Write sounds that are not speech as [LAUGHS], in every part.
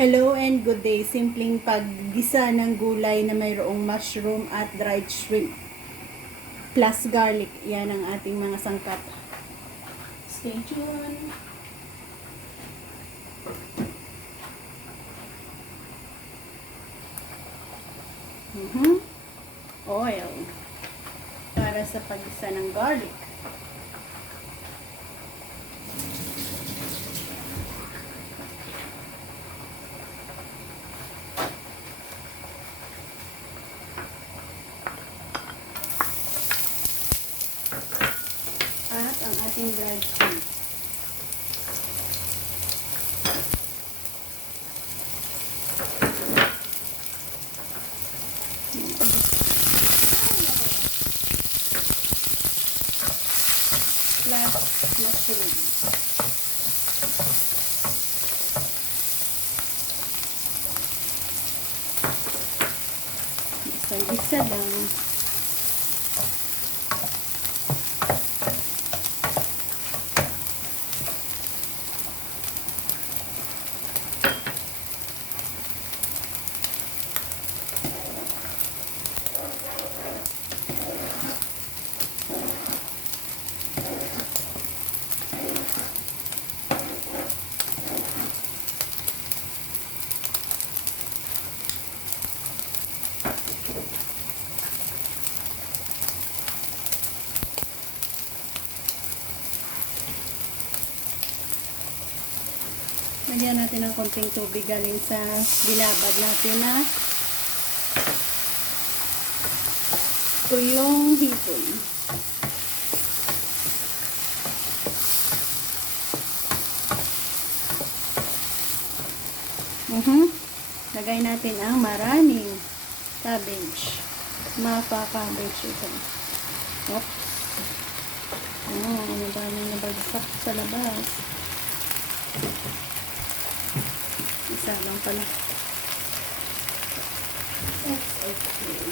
Hello and good day. Simpleng paggisa ng gulay na mayroong mushroom at dried shrimp. Plus garlic. Yan ang ating mga sangkap. Stay tuned. Mhm. Oil. Para sa paggisa ng garlic. At ang ating dried shrimp. Plus mushroom. Isang isa lang. Lagyan natin ng konting tubig galing sa binabad natin na tuyong hipon. Mhm. Lagay natin ang maraming cabbage. Mapa cabbage ito. Oops. Oh, ang daming nabagsak sa labas. Isa lang pala. Okay.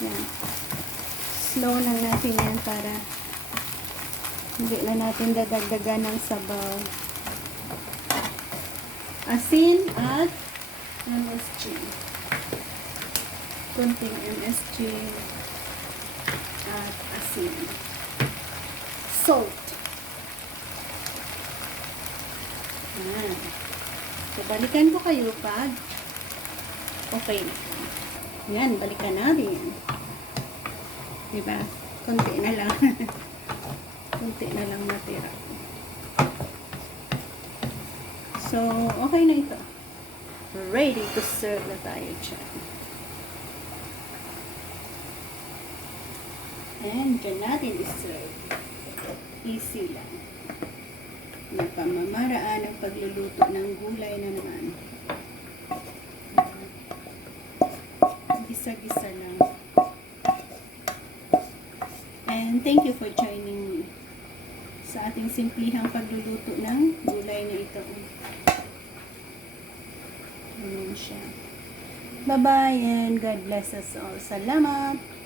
Yan. Slow lang natin yan para hindi na natin dadagdagan ng sabaw. Asin at MSG. Kunting MSG at asin. Salt. Yan. So, balikan ko kayo pag okay na. Yan, balikan natin yan. Diba? Kunti na lang. [LAUGHS] Kunti na lang natira. So, okay na ito. Ready to serve na tayo dyan. And dyan natin iserve. Easy lang pamamaraan ng pagluluto ng gulay na naman. Gisa-gisa lang. And thank you for joining me sa ating simplihang pagluluto ng gulay na ito. Ayan siya. Bye-bye and God bless us all. Salamat!